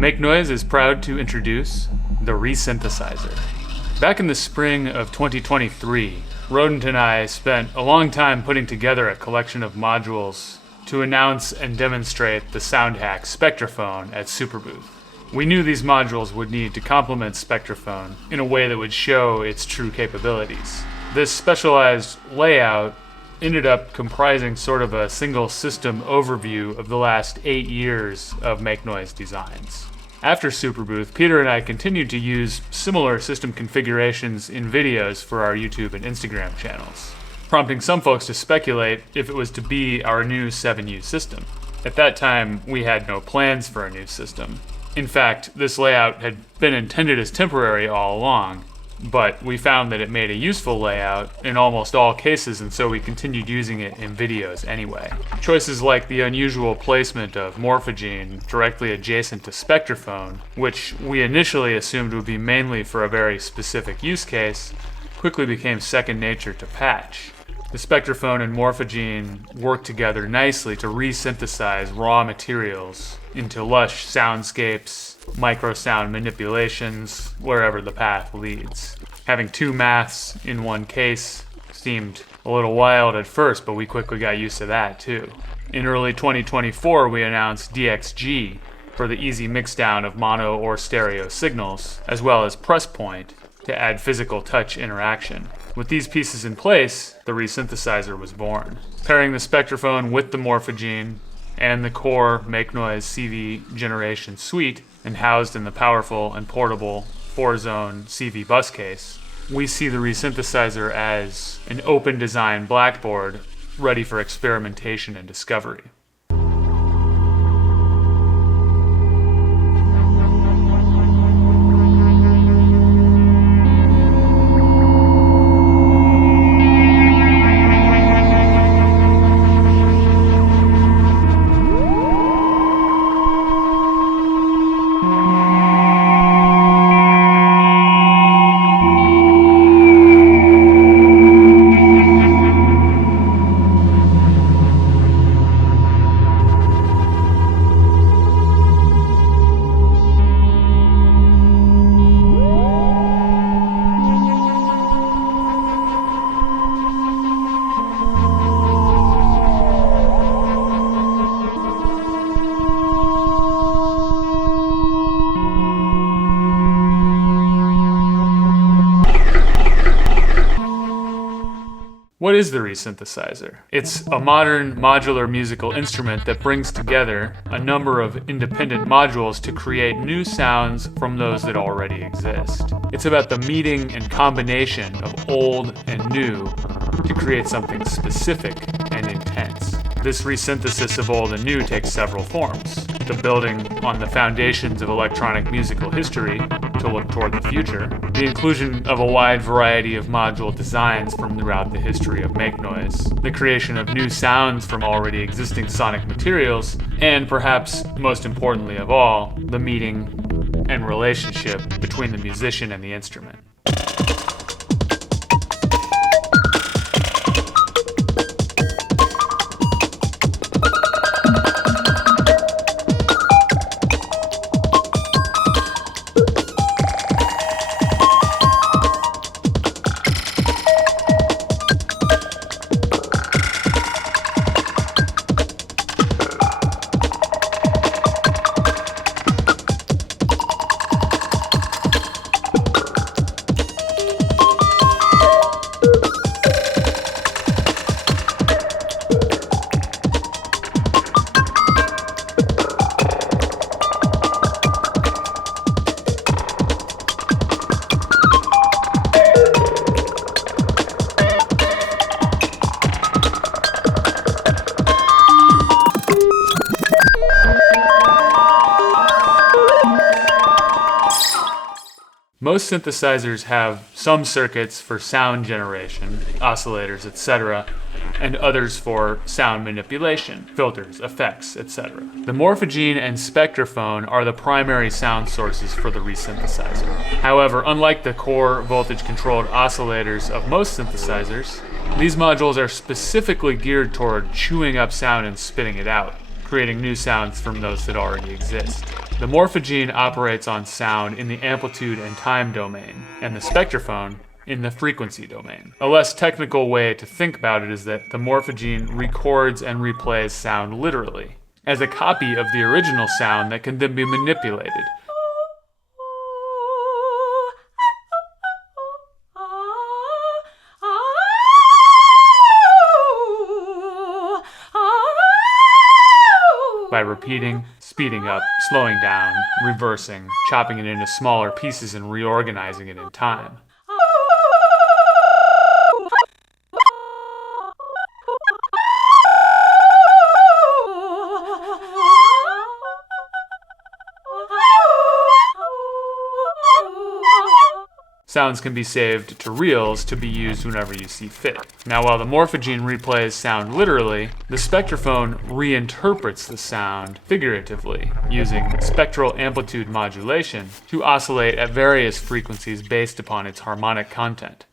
Make Noise is proud to introduce the ReSynthesizer. Back in the spring of 2023, Rodent and I spent a long time putting together a collection of modules to announce and demonstrate the Soundhack Spectraphon at Superbooth. We knew these modules would need to complement Spectraphon in a way that would show its true capabilities. This specialized layout ended up comprising sort of a single system overview of the last 8 years of Make Noise designs. After Superbooth, Peter and I continued to use similar system configurations in videos for our YouTube and Instagram channels, prompting some folks to speculate if it was to be our new 7U system. At that time, we had no plans for a new system. In fact, this layout had been intended as temporary all along, but we found that it made a useful layout in almost all cases, and so we continued using it in videos anyway. Choices like the unusual placement of Morphagene directly adjacent to Spectraphon, which we initially assumed would be mainly for a very specific use case, quickly became second nature to patch. The Spectraphon and Morphagene work together nicely to resynthesize raw materials into lush soundscapes, micro-sound manipulations, wherever the path leads. Having two maths in one case seemed a little wild at first, but we quickly got used to that too. In early 2024, we announced DXG for the easy mixdown of mono or stereo signals, as well as press point to add physical touch interaction. With these pieces in place, the ReSynthesizer was born. Pairing the Spectraphon with the Morphagene and the core Make Noise CV generation suite, and housed in the powerful and portable 4-zone CV bus case, we see the ReSynthesizer as an open design blackboard ready for experimentation and discovery. What is the ReSynthesizer? It's a modern modular musical instrument that brings together a number of independent modules to create new sounds from those that already exist. It's about the meeting and combination of old and new to create something specific and intense. This resynthesis of old and new takes several forms. The building on the foundations of electronic musical history to look toward the future, the inclusion of a wide variety of module designs from throughout the history of Make Noise, the creation of new sounds from already existing sonic materials, and perhaps most importantly of all, the meeting and relationship between the musician and the instrument. Most synthesizers have some circuits for sound generation, oscillators, etc., and others for sound manipulation, filters, effects, etc. The Morphagene and Spectraphon are the primary sound sources for the ReSynthesizer. However, unlike the core voltage-controlled oscillators of most synthesizers, these modules are specifically geared toward chewing up sound and spitting it out, creating new sounds from those that already exist. The Morphagene operates on sound in the amplitude and time domain, and the Spectraphon in the frequency domain. A less technical way to think about it is that the Morphagene records and replays sound literally, as a copy of the original sound that can then be manipulated. By repeating, speeding up, slowing down, reversing, chopping it into smaller pieces and reorganizing it in time. Sounds can be saved to reels to be used whenever you see fit. Now, while the Morphagene replays sound literally, the Spectraphon reinterprets the sound figuratively, using spectral amplitude modulation to oscillate at various frequencies based upon its harmonic content.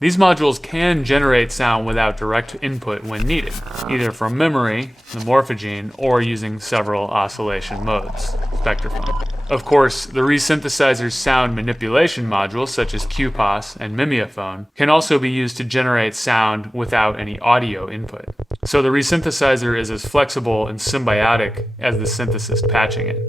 These modules can generate sound without direct input when needed, either from memory, the Morphagene, or using several oscillation modes, Spectraphon. Of course, the ReSynthesizer's sound manipulation modules, such as QPOS and Mimeophone, can also be used to generate sound without any audio input. So the ReSynthesizer is as flexible and symbiotic as the synthesist patching it.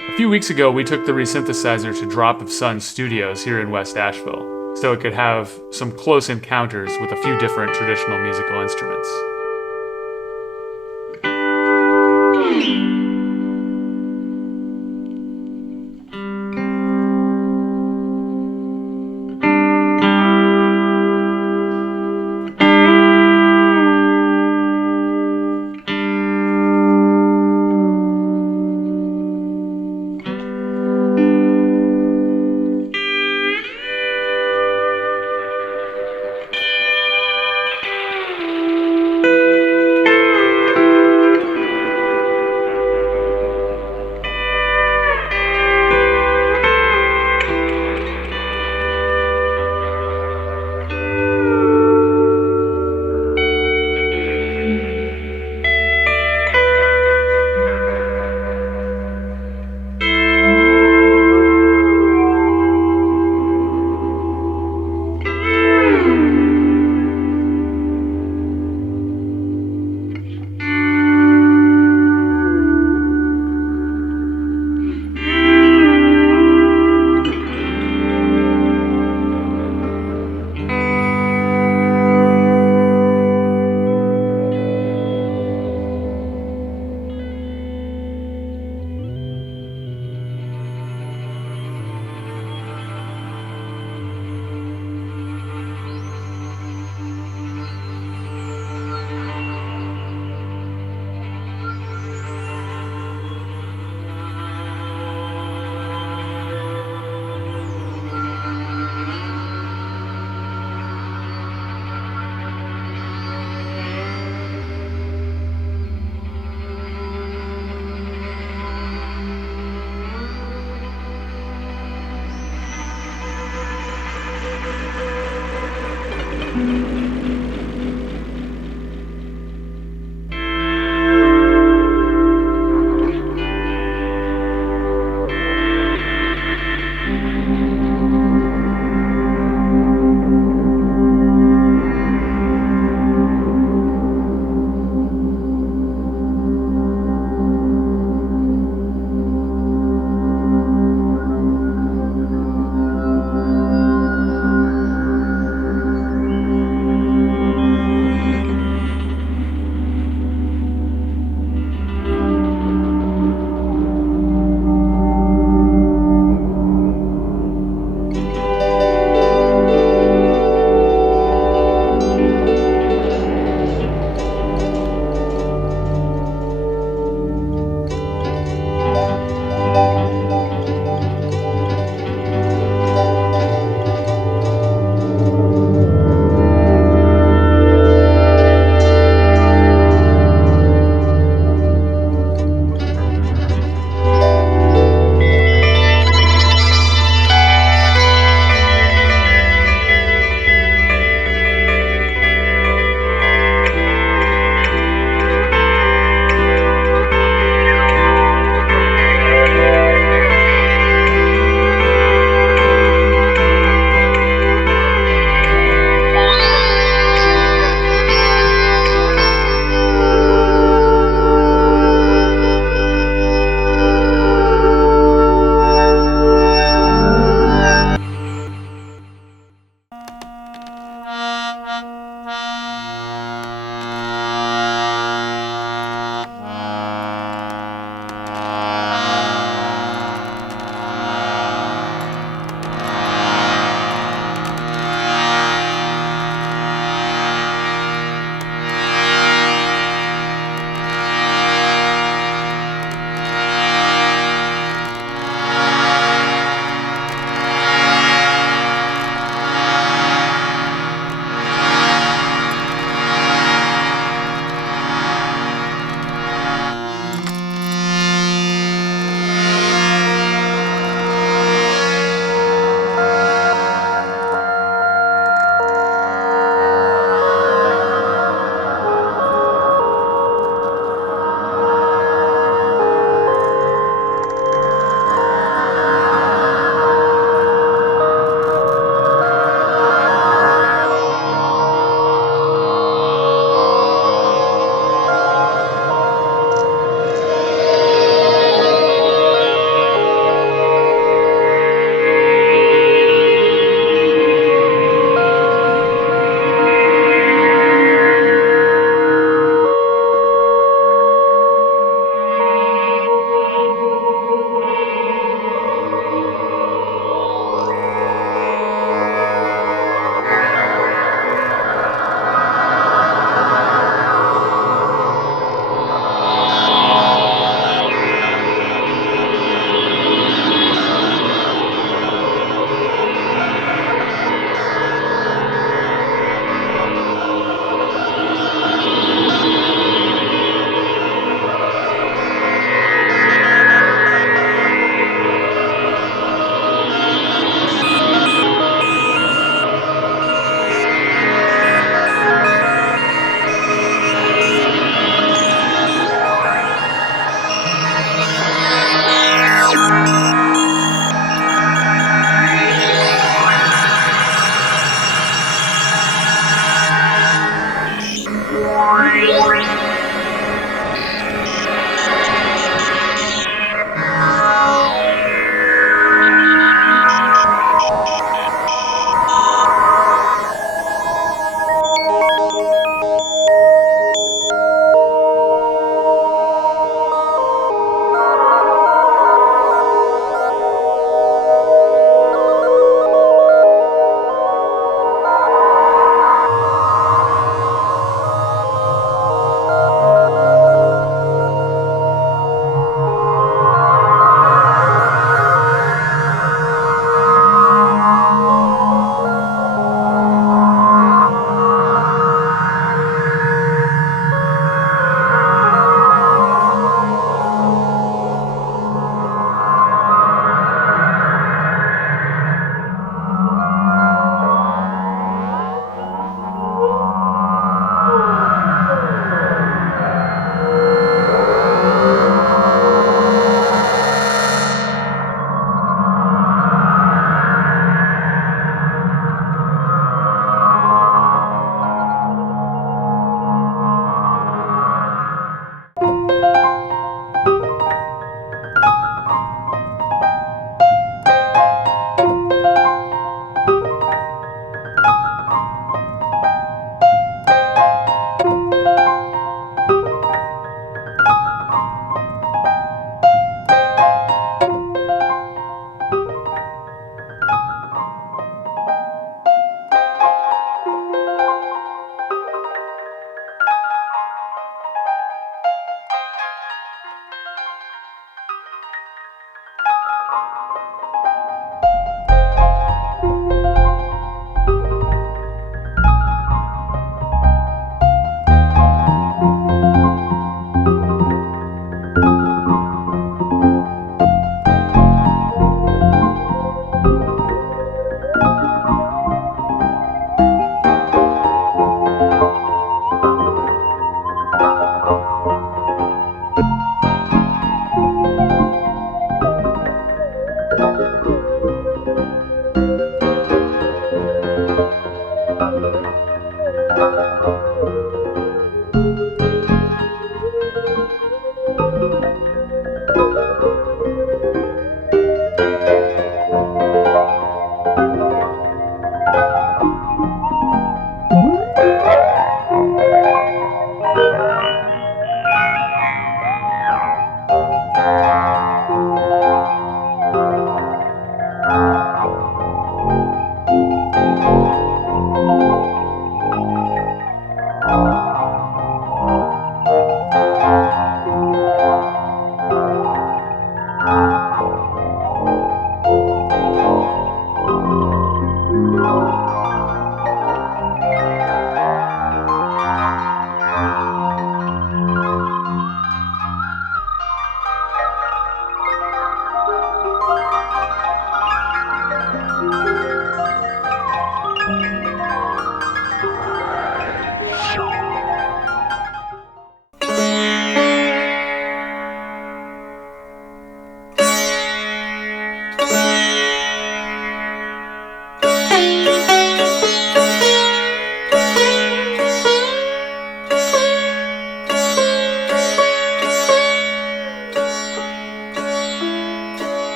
A few weeks ago, we took the ReSynthesizer to Drop of Sun Studios here in West Asheville, so it could have some close encounters with a few different traditional musical instruments.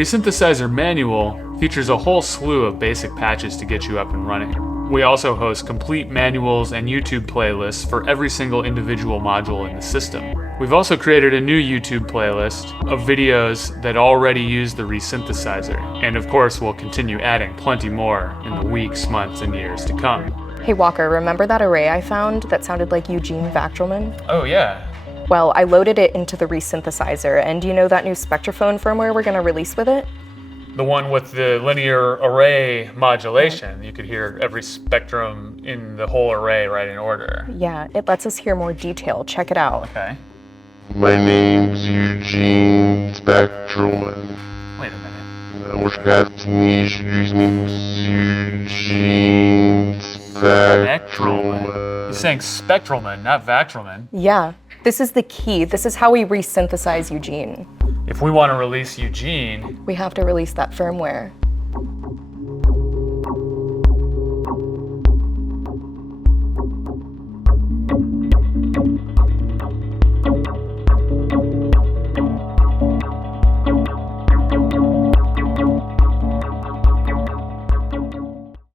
ReSynthesizer manual features a whole slew of basic patches to get you up and running. We also host complete manuals and YouTube playlists for every single individual module in the system. We've also created a new YouTube playlist of videos that already use the ReSynthesizer, and of course we'll continue adding plenty more in the weeks, months, and years to come. Hey Walker, remember that array I found that sounded like Eugene Vachelman? Oh yeah. Well, I loaded it into the ReSynthesizer, and do you know that new Spectraphon firmware we're gonna release with it? The one with the linear array modulation. You could hear every spectrum in the whole array right in order. Yeah, it lets us hear more detail. Check it out. Okay. My name's Eugene Spectraphon. Wait a minute. I wish God's name's Eugene Spectraphon. He's saying Spectralman, not Vachelman. Yeah, this is the key. This is how we resynthesize Eugene. If we want to release Eugene, We have to release that firmware.